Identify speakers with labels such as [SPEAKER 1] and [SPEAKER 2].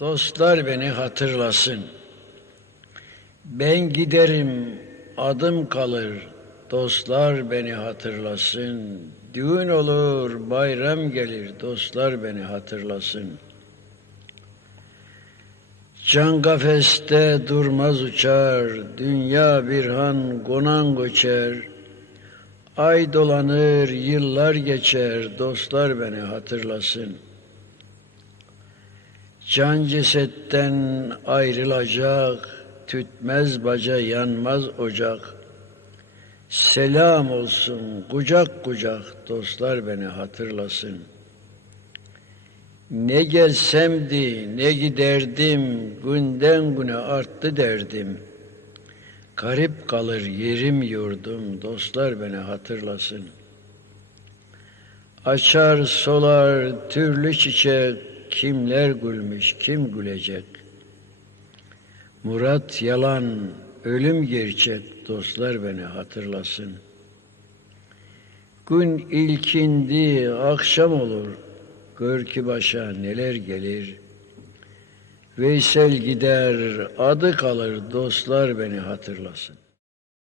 [SPEAKER 1] Dostlar beni hatırlasın. Ben giderim, adım kalır. Dostlar beni hatırlasın. Düğün olur, bayram gelir. Dostlar beni hatırlasın. Can kafeste durmaz uçar, dünya bir han konan göçer. Ay dolanır, yıllar geçer, dostlar beni hatırlasın. Can cesetten ayrılacak, tütmez baca yanmaz ocak. Selam olsun kucak kucak, dostlar beni hatırlasın. Ne gelsemdi, ne giderdim, günden güne arttı derdim. Garip kalır yerim yurdum, dostlar beni hatırlasın. Açar solar türlü çiçek, kimler gülmüş, kim gülecek? Murat yalan, ölüm gerçek, dostlar beni hatırlasın. Gün ilkindi, akşam olur, gör ki başa neler gelir. Veysel gider, adı kalır, dostlar beni hatırlasın.